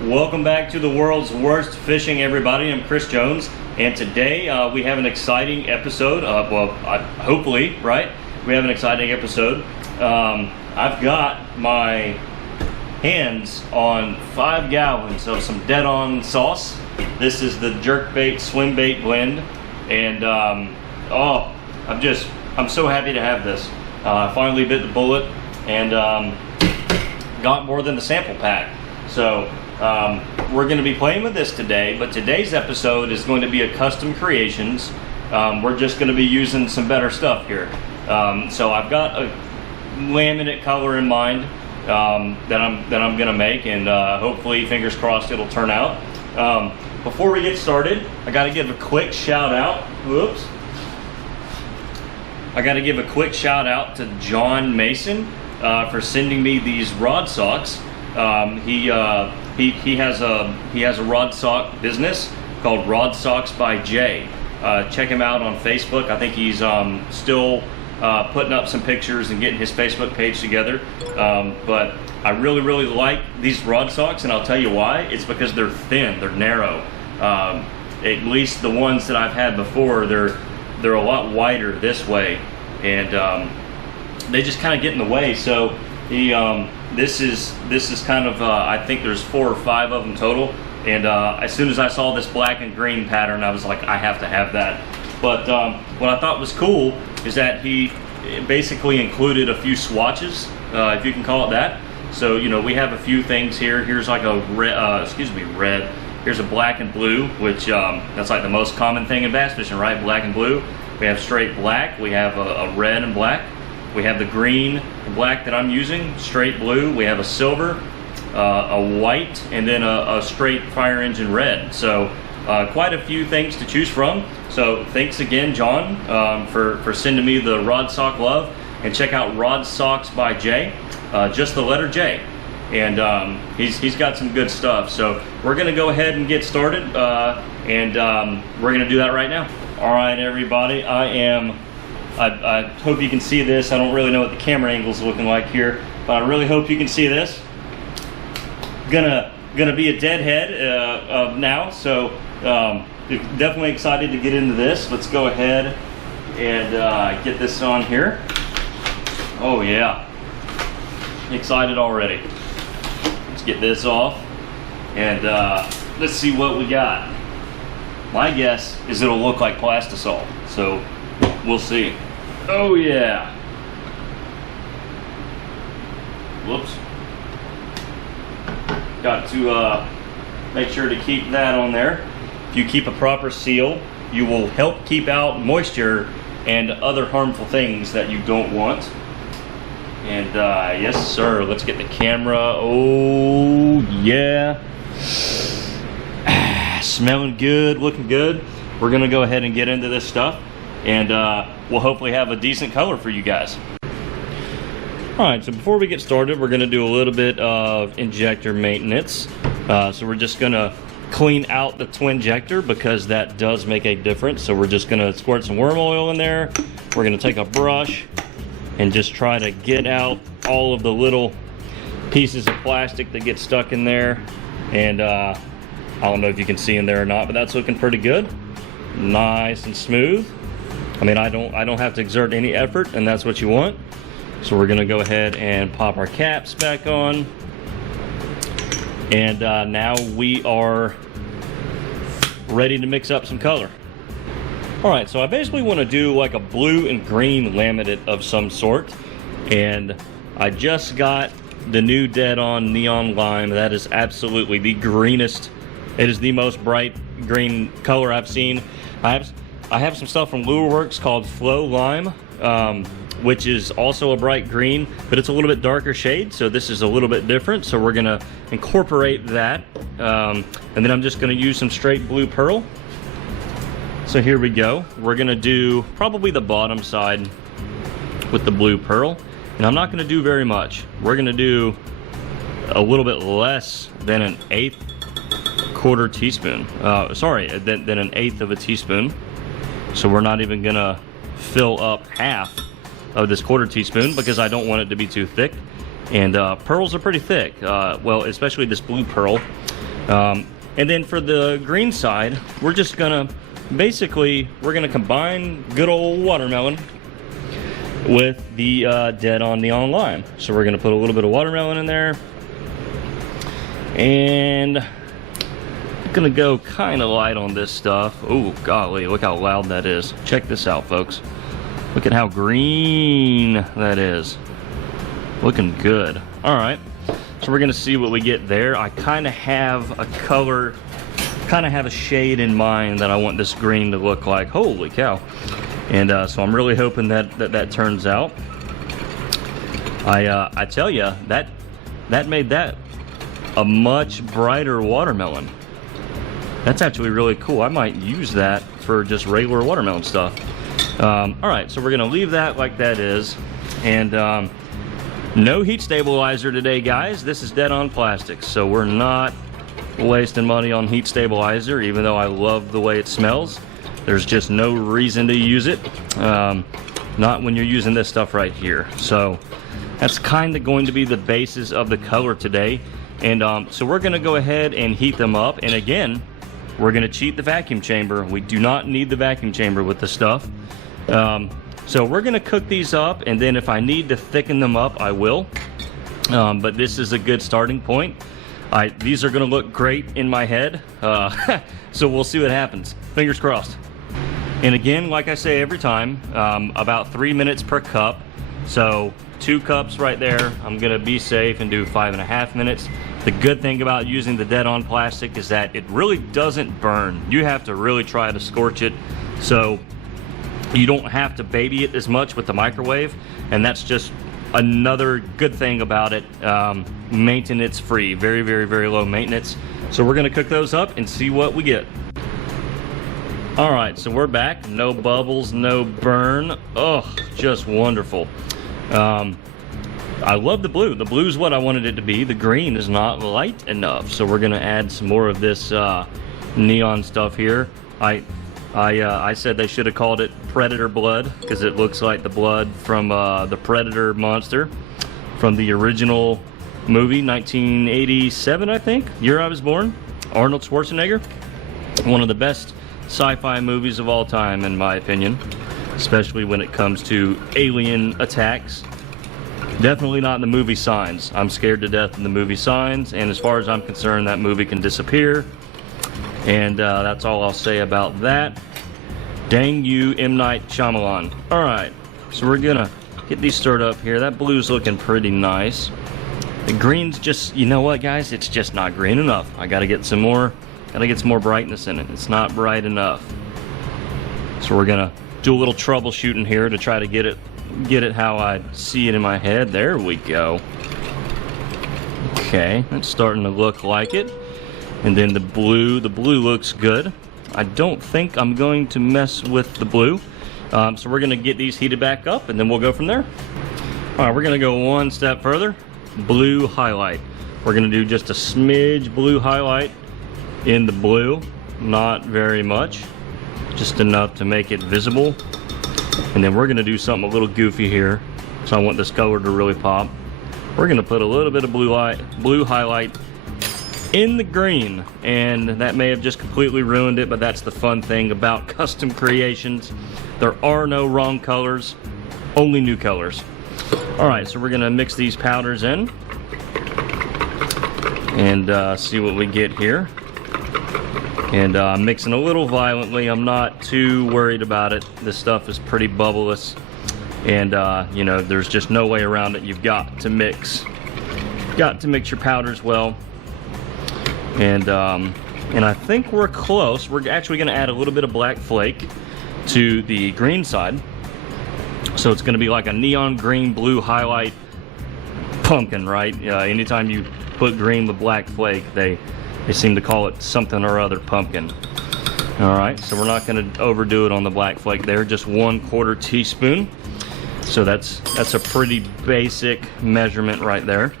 Welcome back to the world's worst fishing, everybody. I'm Chris Jones, and today we have an exciting episode. Hopefully, right? We have an exciting episode. I've got my hands on 5 gallons of some dead-on sauce. This is the jerkbait swim bait blend, and I'm so happy to have this. I finally bit the bullet and got more than the sample pack. So we're going to be playing with this today, but today's episode is going to be a custom creations. We're just going to be using some better stuff here. So I've got a laminate color in mind that I'm going to make, and hopefully, fingers crossed, it'll turn out. Before we get started, I got to give a quick shout out. Whoops. I got to give a quick shout out to John Mason for sending me these rod socks. He has a rod sock business called Rod Socks by Jay. Check him out on Facebook. I think he's still putting up some pictures and getting his Facebook page together. But I really like these rod socks, and I'll tell you why. It's because they're thin, they're narrow. At least the ones that I've had before, they're a lot wider this way, and they just kind of get in the way. So this is kind of I think there's 4 or 5 of them total, and as soon as I saw this black and green pattern, I was like, I have to have that. But what I thought was cool is that he basically included a few swatches, if you can call it that. So, you know, we have a few things here. Here's like a red. Here's a black and blue, which that's like the most common thing in bass fishing, right? Black and blue. We have straight black. We have a red and black. We have the green and black that I'm using, straight blue. We have a silver, a white, and then a straight fire engine red. So quite a few things to choose from. So thanks again, John, for sending me the rod sock love. And check out Rod Socks by Jay, just the letter J. And he's got some good stuff. So we're gonna go ahead and get started, and we're gonna do that right now. All right, everybody, I hope you can see this. I don't really know what the camera angle is looking like here, but I really hope you can see this. Gonna be a deadhead now, so definitely excited to get into this. Let's go ahead and get this on here. Oh yeah, excited already. Let's get this off, and let's see what we got. My guess is it'll look like plastisol, so we'll see. Oh yeah. Whoops. Got to make sure to keep that on there. If you keep a proper seal, you will help keep out moisture and other harmful things that you don't want. And yes sir, let's get the camera. Oh yeah. Smelling good, looking good. We're gonna go ahead and get into this stuff, and we'll hopefully have a decent color for you guys. All right, so before we get started, we're gonna do a little bit of injector maintenance. So we're just gonna clean out the twin injector, because that does make a difference. So we're just gonna squirt some worm oil in there. We're gonna take a brush and just try to get out all of the little pieces of plastic that get stuck in there. And I don't know if you can see in there or not, but that's looking pretty good. Nice and smooth. I mean, I don't have to exert any effort, and that's what you want. So we're gonna go ahead and pop our caps back on. And now we are ready to mix up some color. All right, so I basically want to do like a blue and green laminate of some sort. And I just got the new dead-on neon lime. That is absolutely the greenest. It is the most bright green color I've seen. I have some stuff from Lure Works called Flow Lime, which is also a bright green, but it's a little bit darker shade, so this is a little bit different. So we're gonna incorporate that, and then I'm just gonna use some straight blue pearl. So here we go. We're gonna do probably the bottom side with the blue pearl, and I'm not gonna do very much. We're gonna do a little bit less than an 1/8 quarter teaspoon. Than an 1/8 of a teaspoon. So we're not even gonna fill up half of this 1/4 teaspoon because I don't want it to be too thick. And pearls are pretty thick, well, especially this blue pearl. And then for the green side, we're just gonna, basically, we're gonna combine good old watermelon with the Dead On Neon Lime. So we're gonna put a little bit of watermelon in there. And I'm gonna go kind of light on this stuff. Oh, golly, look how loud that is. Check this out, folks. Look at how green that is. Looking good. All right, so we're gonna see what we get there. I kind of have a color, kind of have a shade in mind that I want this green to look like. Holy cow. And so I'm really hoping that turns out. I tell you, that made that a much brighter watermelon. That's actually really cool. I might use that for just regular watermelon stuff. All right, so we're gonna leave that like that is. And no heat stabilizer today, guys. This is Dead On plastics, so we're not wasting money on heat stabilizer, even though I love the way it smells. There's just no reason to use it, not when you're using this stuff right here. So that's kind of going to be the basis of the color today. And so we're gonna go ahead and heat them up. And again, we're gonna cheat the vacuum chamber. We do not need the vacuum chamber with this stuff. So we're gonna cook these up, and then if I need to thicken them up, I will. But this is a good starting point. These are gonna look great in my head. So we'll see what happens. Fingers crossed. And again, like I say every time, about 3 minutes per cup. So 2 cups right there. I'm gonna be safe and do 5.5 minutes. The good thing about using the Dead On plastic is that it really doesn't burn. You have to really try to scorch it. So you don't have to baby it as much with the microwave, and that's just another good thing about it. Maintenance free, very, very, very low maintenance. So we're gonna cook those up and see what we get. All right, so we're back. No bubbles, no burn. Oh, just wonderful. I love the blue. The blue is what I wanted it to be. The green is not light enough, so we're gonna add some more of this neon stuff here. I said they should have called it Predator Blood because it looks like the blood from the Predator monster from the original movie, 1987, I think, year I was born. Arnold Schwarzenegger. One of the best sci-fi movies of all time, in my opinion, especially when it comes to alien attacks. Definitely not in the movie Signs. I'm scared to death in the movie Signs, and as far as I'm concerned, that movie can disappear. And that's all I'll say about that. Dang you, M. Night Shyamalan. Alright, so we're gonna get these stirred up here. That blue's looking pretty nice. The green's just, you know what, guys? It's just not green enough. I gotta get some more brightness in it. It's not bright enough. So we're gonna do a little troubleshooting here to try to get it how I see it in my head. There we go. Okay, it's starting to look like it. And then the blue looks good. I don't think I'm going to mess with the blue. So we're gonna get these heated back up and then we'll go from there. All right, we're gonna go one step further. Blue highlight. We're gonna do just a smidge blue highlight in the blue. Not very much, just enough to make it visible. And then we're gonna do something a little goofy here. So I want this color to really pop. We're gonna put a little bit of blue highlight in the green, and that may have just completely ruined it, but that's the fun thing about custom creations. There are no wrong colors, only new colors. All right, so we're gonna mix these powders in and see what we get here. And I'm mixing a little violently. I'm not too worried about it. This stuff is pretty bubbleless, and you know, there's just no way around it. You've got to mix your powders well. And I think we're close. We're actually going to add a little bit of black flake to the green side. So it's going to be like a neon green blue highlight pumpkin, right? Anytime you put green with black flake, they seem to call it something or other pumpkin. All right, so we're not going to overdo it on the black flake there. Just 1/4 teaspoon. So that's a pretty basic measurement right there.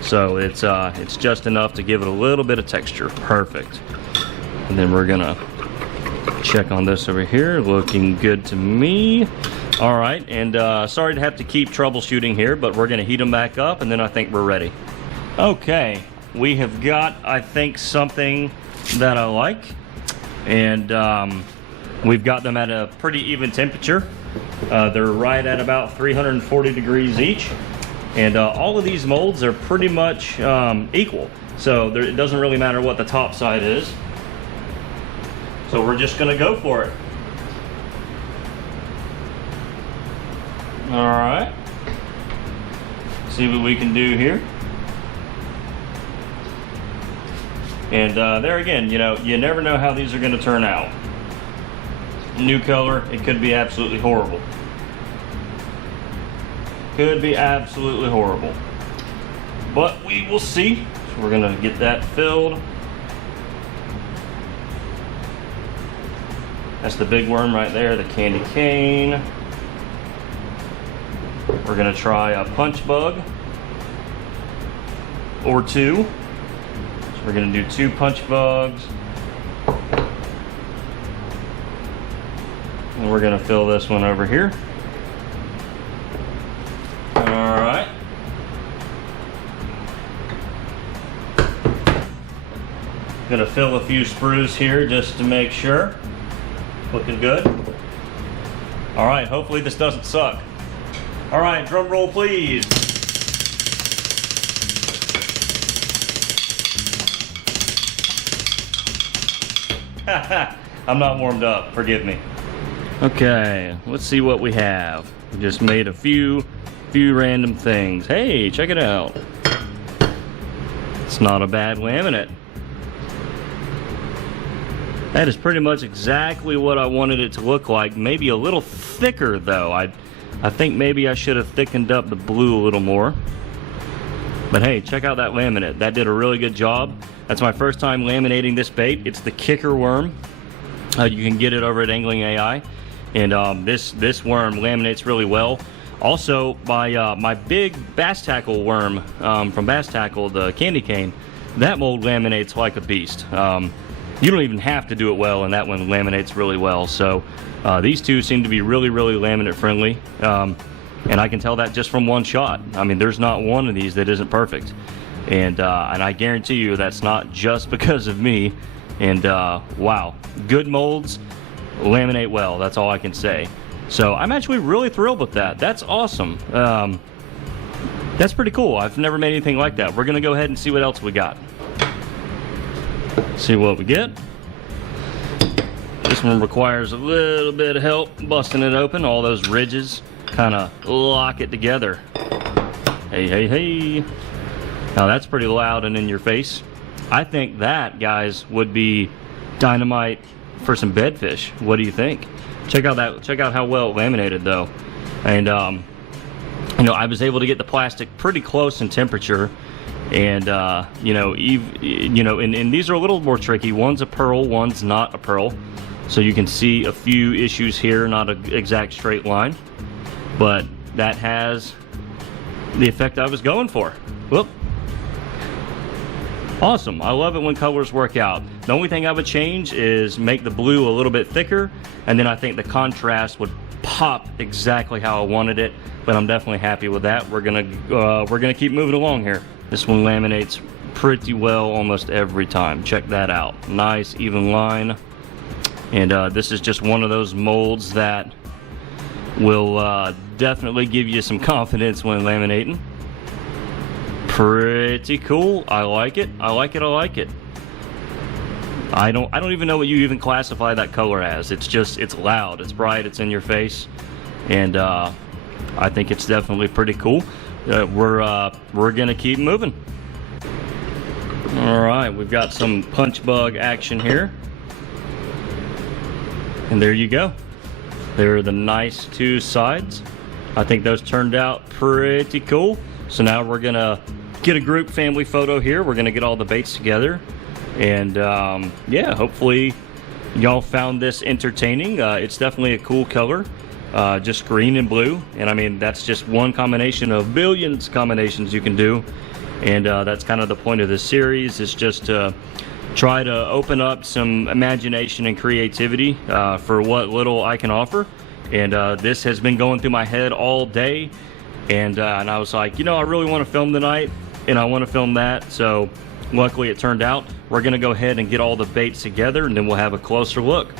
So it's just enough to give it a little bit of texture. Perfect. And then we're gonna check on this over here. Looking good to me. All right, and sorry to have to keep troubleshooting here, but we're gonna heat them back up and then I think we're ready. Okay, we have got, I think, something that I like. And we've got them at a pretty even temperature. They're right at about 340 degrees each. And all of these molds are pretty much equal. So it doesn't really matter what the top side is. So we're just gonna go for it. All right, see what we can do here. And there again, you know, you never know how these are gonna turn out. New color, it could be absolutely horrible. Could be absolutely horrible. But we will see. So we're gonna get that filled. That's the big worm right there, the candy cane. We're gonna try a punch bug or two. So we're gonna do 2 punch bugs. And we're gonna fill this one over here. All right. Gonna fill a few sprues here just to make sure. Looking good. All right, hopefully this doesn't suck. All right, drum roll please. I'm not warmed up, forgive me. Okay, let's see what we have. We just made a few random things. Hey, check it out. It's not a bad laminate. That is pretty much exactly what I wanted it to look like. Maybe a little thicker though. I think maybe I should have thickened up the blue a little more. But hey, check out that laminate. That did a really good job. That's my first time laminating this bait. It's the kicker worm. You can get it over at Angling AI. And this worm laminates really well. Also, my big bass tackle worm from Bass Tackle, the candy cane, that mold laminates like a beast. You don't even have to do it well, and that one laminates really well. So these two seem to be really laminate friendly. And I can tell that just from one shot. I mean, there's not one of these that isn't perfect. And I guarantee you that's not just because of me. And wow, good molds laminate well, that's all I can say. So I'm actually really thrilled with that. That's awesome. That's pretty cool. I've never made anything like that. We're gonna go ahead and see what else we got. See what we get. This one requires a little bit of help busting it open. All those ridges kind of lock it together. Hey. Now that's pretty loud and in your face. I think that, guys, would be dynamite for some bedfish. What do you think? Check out how well it laminated though. And you know, I was able to get the plastic pretty close in temperature. And you know, and these are a little more tricky. One's a pearl, one's not a pearl. So you can see a few issues here, not an exact straight line. But that has the effect I was going for. Whoop. Awesome. I love it when colors work out. The only thing I would change is make the blue a little bit thicker, and then I think the contrast would pop exactly how I wanted it. But I'm definitely happy with that. We're gonna keep moving along here. This one laminates pretty well almost every time. Check that out. Nice even line. And this is just one of those molds that will definitely give you some confidence when laminating. Pretty cool. I like it. I like it. I don't even know what you even classify that color as. It's loud, it's bright, it's in your face, and I think it's definitely pretty cool. We're gonna keep moving. All right, we've got some punch bug action here, and there you go. There are the nice 2 sides. I think those turned out pretty cool. So now we're gonna get a group family photo here. We're gonna get all the baits together, and yeah, hopefully y'all found this entertaining. It's definitely a cool color, just green and blue, and I mean that's just one combination of billions combinations you can do, and that's kind of the point of this series, is just to try to open up some imagination and creativity for what little I can offer. And this has been going through my head all day, and I was like, you know, I really want to film tonight, and I want to film that. So luckily it turned out. We're gonna go ahead and get all the baits together, and then we'll have a closer look.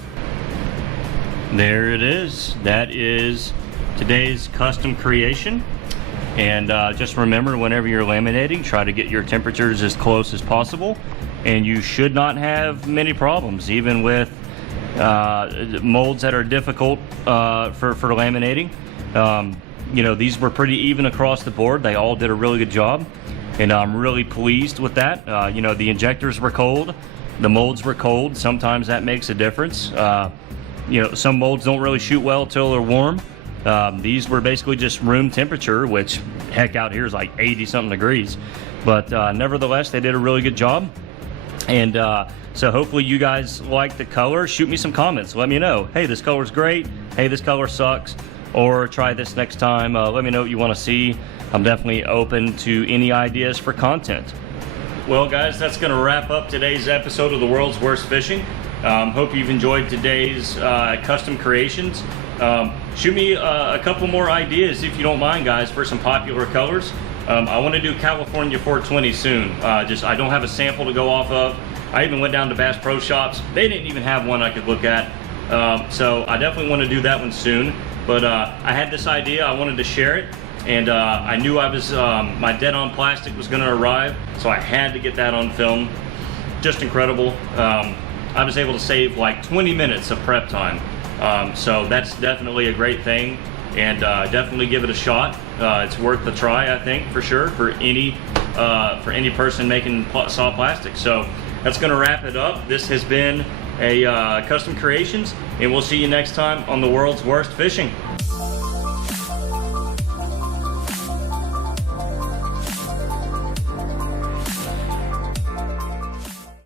There it is. That is today's custom creation. And just remember, whenever you're laminating, try to get your temperatures as close as possible, and you should not have many problems, even with molds that are difficult for laminating. You know, these were pretty even across the board. They all did a really good job, and I'm really pleased with that. You know, the injectors were cold, the molds were cold. Sometimes that makes a difference. You know, some molds don't really shoot well till they're warm. These were basically just room temperature, which heck, out here is like 80 something degrees, but nevertheless they did a really good job. And so hopefully you guys like the color. Shoot me some comments, let me know, hey, this color's great, hey, this color sucks, or try this next time. Let me know what you want to see. I'm definitely open to any ideas for content. Well guys, that's going to wrap up today's episode of The World's Worst Fishing. Hope you've enjoyed today's custom creations. Shoot me a couple more ideas, if you don't mind, guys, for some popular colors. I want to do California 420 soon. I don't have a sample to go off of. I even went down to Bass Pro Shops. They didn't even have one I could look at. So I definitely want to do that one soon. But I had this idea, I wanted to share it, and I knew my dead on plastic was going to arrive, so I had to get that on film. Just incredible. I was able to save like 20 minutes of prep time. So that's definitely a great thing, and definitely give it a shot. It's worth the try, I think, for sure, for any person making saw plastic. So that's going to wrap it up. This has been a custom creations, and we'll see you next time on The World's Worst Fishing.